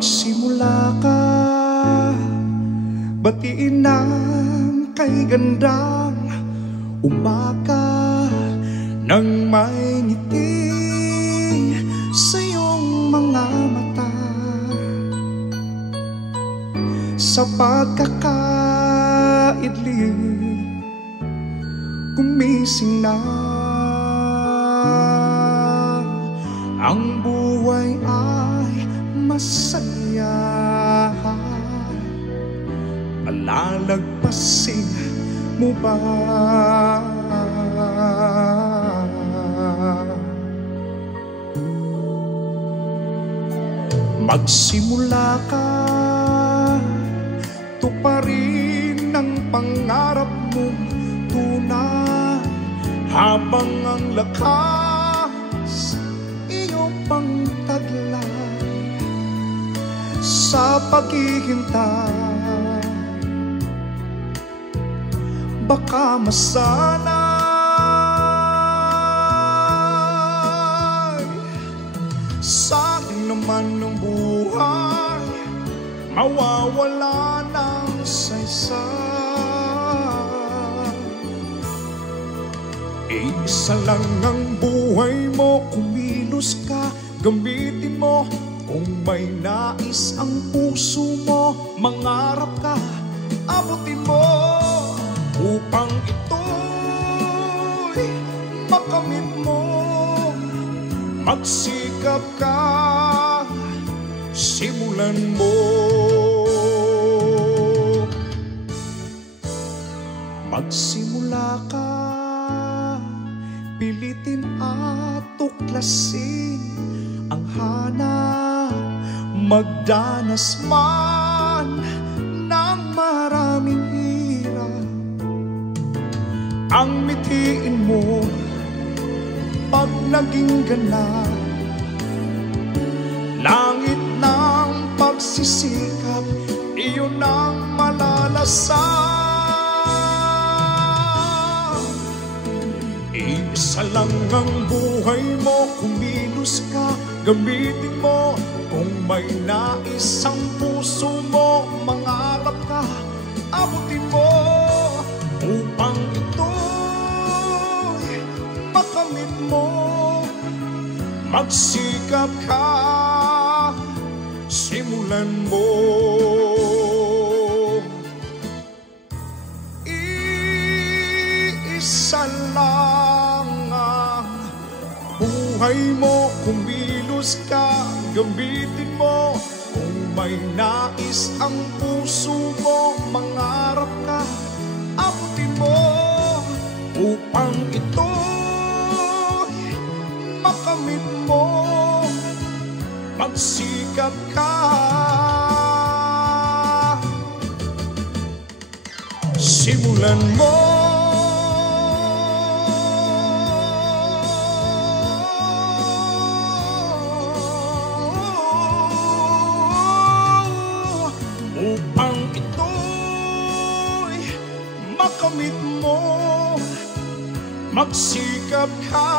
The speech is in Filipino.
Magsimula ka, batiin ng kay gandang umaga nang may ngiti sa iyong mga mata. Sa pagkakaidling gumising na, ang buhay ay masaya. Palalagpasin mo ba? Magsimula ka, tuparin ang pangarap mong tunay, habang ang lakas iyong pangtaglay sa paghihintay. Baka masanay, sayang naman ng buhay, mawawala ng saysay. Isa lang ang buhay mo, kumilos ka, gamitin mo. Kung may nais ang puso mo, mangarap ka, abutin mo, upang ito'y makamit mo. Magsikap ka, simulan mo. Magsimula ka, pilitin at tuklasin ang hanap, magdanas man ng maraming hirap. Ang mithiin mo pag naging ganap, langit ng pagsisikap, iyon ang malalasan. Isa lang ang buhay mo, kumilos ka, gamitin mo. Kung may nais ang puso mo, mangarap ka, abutin mo, upang ito'y makamit mo. Magsikap ka, simulan mo. Iisa lang ang buhay mo, kumilos ka, gamitin mo. Kung may nais ang puso mo, mangarap ka, abutin mo, upang ito'y makamit mo. Magsikap ka, simulan mo. Upang ito'y makamit mo, magsikap ka.